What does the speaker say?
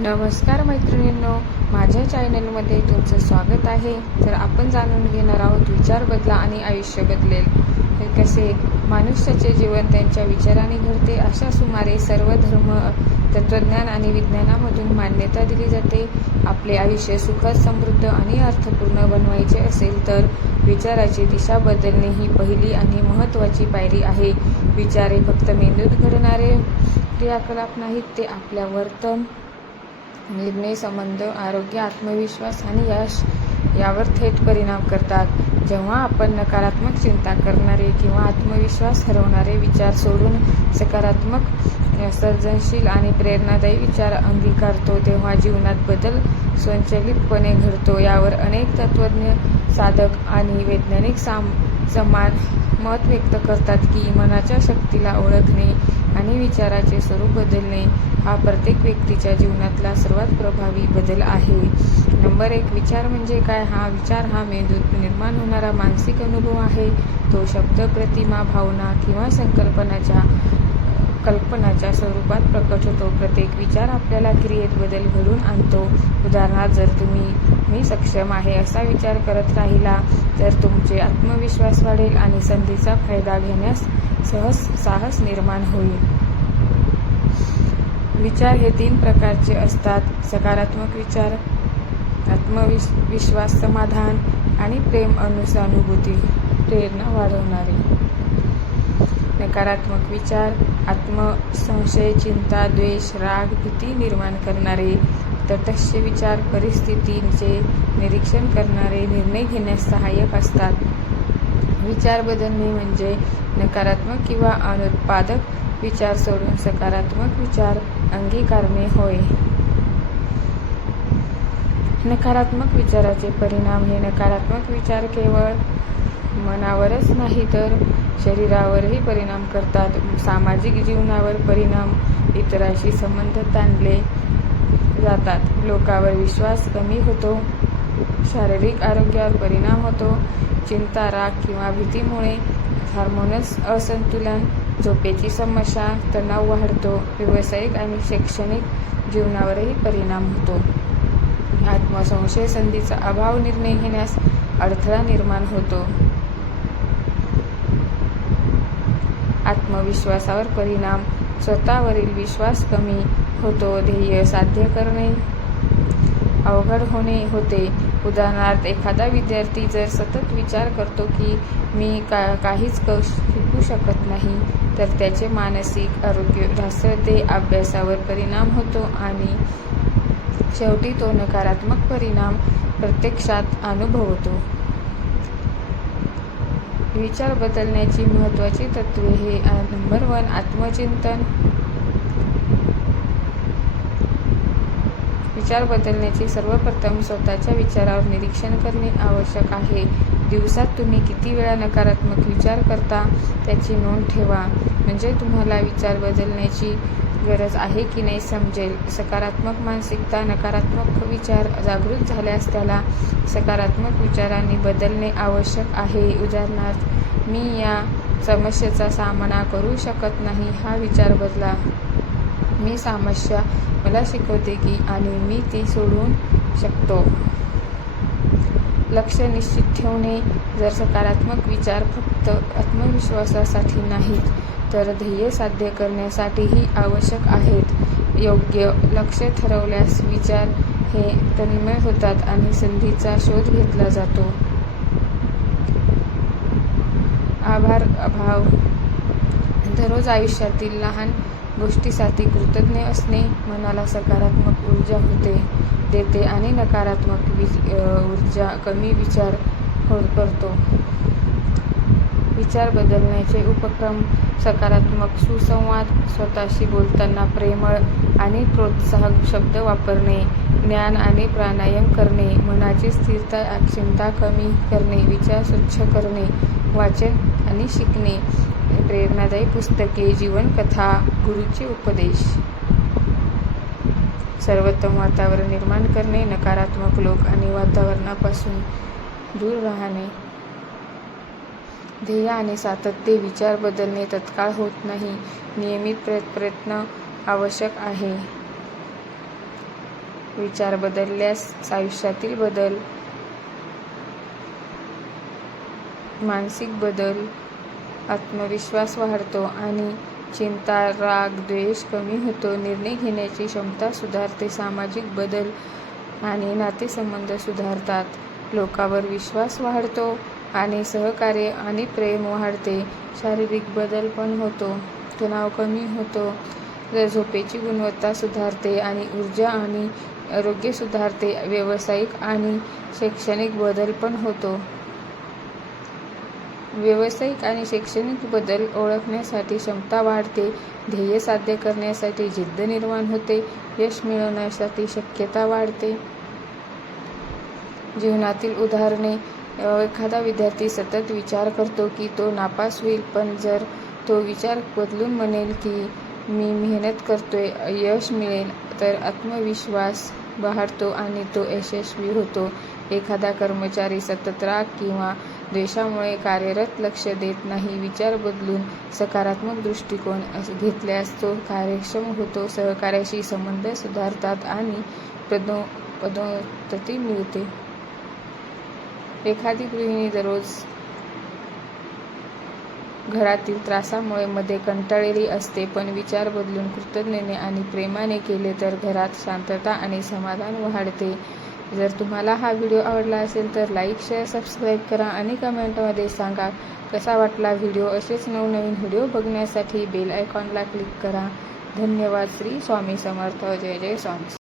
नमस्कार मैत्रिणींनो, माझ्या चॅनलमध्ये तुमचं स्वागत आहे. तर आपण जाणून घेणार आहोत विचार बदला आणि आयुष्य बदलेल. हे कसे मनुष्याचे जीवन त्यांच्या विचाराने घडते, अशा सुमारे सर्व धर्म, तत्त्वज्ञान आणि विज्ञानामधून मान्यता दिली जाते. आपले आयुष्य सुखद, समृद्ध आणि अर्थपूर्ण बनवायचे असेल तर विचाराची दिशा बदलणे ही पहिली आणि महत्त्वाची पायरी आहे. विचार हे फक्त मेंदूत घडणारे क्रियाकलाप नाहीत, ते आपल्या वर्तन, निर्णय, संबंध, आरोग्य, आत्मविश्वास आणि यश यावर थेट परिणाम करतात. जेव्हा आपण नकारात्मक चिंता करणारे किंवा आत्मविश्वास हरवणारे विचार सोडून सकारात्मक, सर्जनशील आणि प्रेरणादायी विचार अंगीकारतो, तेव्हा जीवनात बदल स्वयंचलितपणे घडतो. यावर अनेक तत्त्वज्ञ, साधक आणि वैज्ञानिक समान मत व्यक्त करतात की मनाच्या शक्तीला ओळखणे आणि विचाराचे स्वरूप बदलणे हा प्रत्येक व्यक्तीच्या जीवनातला सर्वात प्रभावी बदल आहे. नंबर 1. विचार म्हणजे काय? विचार हा मेंदूत निर्माण होणारा मानसिक अनुभव आहे. तो शब्द, प्रतिमा, भावना किंवा कल्पनाच्या स्वरूपात प्रकट होतो. प्रत्येक विचार आपल्याला क्रियेत बदल घडवून आणतो. उदाहरणार्थ, जर तुम्ही मी सक्षम आहे असा विचार करत राहिला तर तुमचे आत्मविश्वास वाढेल आणि संधीचा फायदा घेण्यास साहस निर्माण होईल. विचार हे 3 प्रकारचे असतात: सकारात्मक विचार, आत्मविश्वास, समाधान आणि प्रेम, सहानुभूती, प्रेरणा वाढवणारे. नकारात्मक विचार: आत्मसंशय, चिंता, द्वेष, राग, भीती निर्माण करणारे. तटस्थ विचार: परिस्थितीचे निरीक्षण करणारे, निर्णय घेण्यास सहाय्यक असतात. विचार बदलणे म्हणजे नकारात्मक किंवा अनुत्पादक विचार सोडून सकारात्मक विचार अंगीकारणे होय. नकारात्मक विचाराचे परिणाम: हे नकारात्मक विचार केवळ मनावरच नाही तर शरीरावरही परिणाम करतात. सामाजिक जीवनावर परिणाम: इतरांशी संबंध ताणले जातात, लोकांवर विश्वास कमी होतो, शारीरिक आरोग्यावर परिणाम होतो. चिंता, राग किंवा भीतीमुळे हार्मोन्स असंतुलन, झोपेची समस्या, तणाव वाढतो. व्यावसायिक आणि शैक्षणिक जीवनावरही परिणाम होतो. आत्मसंशय: संधीचा अभाव, निर्णय घेण्यास अडथळा निर्माण होतो. आत्मविश्वासावर परिणाम: स्वतःवरील विश्वास कमी होतो, ध्येय साध्य करणे अवघड होते. उदाहरणार्थ, एखादा विद्यार्थी जर सतत विचार करतो की मी काहीच शिकू शकत नाही तर त्याचे मानसिक आरोग्य ढासळते, अभ्यासावर परिणाम होतो आणि शेवटी तो नकारात्मक परिणाम प्रत्यक्षात अनुभवतो. विचार बदलण्याची महत्त्वाची तत्त्वे हे: नंबर 1. आत्मचिंतन. विचार बदलण्याची सर्वप्रथम स्वतःच्या विचारावर निरीक्षण करणे आवश्यक आहे. दिवसात तुम्ही किती वेळा नकारात्मक विचार करता त्याची नोंद ठेवा, म्हणजे तुम्हाला विचार बदलण्याची गरज आहे की नाही समजेल. सकारात्मक मानसिकता: नकारात्मक विचार जागृत झाल्यास त्याला सकारात्मक विचारांनी बदलणे आवश्यक आहे. उदाहरणार्थ, मी या समस्येचा सामना करू शकत नाही हा विचार बदला. मी समस्या मला शिकवते की आणि मी ती सोडवू शकतो. लक्ष्य निश्चित ठेवणे: जर सकारात्मक विचार फक्त आत्मविश्वासासाठी नाहीत तर ध्येय साध्य करण्यासाठीही आवश्यक आहेत. योग्य लक्ष्य ठरवल्यास विचार हे तन्मय होतात आणि संधीचा शोध घेतला जातो. आभार भाव: दररोज आयुष्यातील लहान गोष्टीसाठी कृतज्ञ असणे मनाला सकारात्मक ऊर्जा देते आणि नकारात्मक ऊर्जा कमी विचार करतो. विचार बदलण्याचे उपक्रम: सकारात्मक सुसंवाद, स्वतःशी बोलताना प्रेमळ आणि प्रोत्साहक शब्द वापरणे, ध्यान आणि प्राणायाम करणे, मनाची स्थिरता, चिंता कमी करणे, विचार स्वच्छ करणे, वाचन आणि शिकणे, प्रेरणादायी पुस्तके, जीवनकथा, गुरूचे उपदेश. सर्वोत्तम वातावरण निर्माण करणे: नकारात्मक लोक आणि वातावरणापासून दूर राहणे. ध्येय आणि सातत्य: विचार बदलणे तत्काळ होत नाही, नियमित प्रयत्न आवश्यक आहे. विचार बदलल्यास आयुष्यातील बदल, मानसिक बदल, आत्मविश्वास वाढतो आणि चिंता, राग, द्वेष कमी होतो. निर्णय घेण्याची क्षमता सुधारते. सामाजिक बदल आणि नातेसंबंध सुधारतात. लोकांवर विश्वास वाढतो आणि सहकार्य आणि प्रेम वाढते. शारीरिक बदल पण होतो. तणाव कमी होतो. झोपेची गुणवत्ता सुधारते आणि ऊर्जा आणि आरोग्य सुधारते. व्यावसायिक आणि शैक्षणिक बदल पण होतो. व्यावसायिक आणि शैक्षणिक बदल ओळखण्यासाठी क्षमता वाढते. ध्येय साध्य करण्यासाठी जिद्द निर्माण होते. यश मिळवण्यासाठी शक्यता वाढते. जीवनातील उदाहरणे, एखादा विद्यार्थी सतत विचार करतो की तो नापास होईल, पण जर तो विचार बदलून म्हणेल की मी मेहनत करतोय, यश मिळेल, तर आत्मविश्वास वाढतो आणि तो यशस्वी होतो. एखादा कर्मचारी सतत राग किंवा द्वेषामुळे कार्यरत लक्ष देत नाही. विचार बदलून सकारात्मक दृष्टिकोन घेतल्यास तो कार्यक्षम होतो. सहकार्याशी संबंध सुधारतात आणि पदोन्नती मिळते. एखादी गृहिणी दररोज घरातील त्रासामुळे मध्ये कंटाळलेली असते, पण विचार बदलून कृतज्ञतेने आणि प्रेमाने केले तर घरात शांतता आणि समाधान वाढते. जर तुम्हाला हा व्हिडिओ आवडला असेल तर लाईक, शेअर, सबस्क्राईब करा आणि कमेंटमध्ये सांगा कसा वाटला व्हिडिओ. असेच नवनवीन व्हिडिओ बघण्यासाठी बेल आयकॉनला क्लिक करा. धन्यवाद. श्री स्वामी समर्थ. जय जय स्वामी.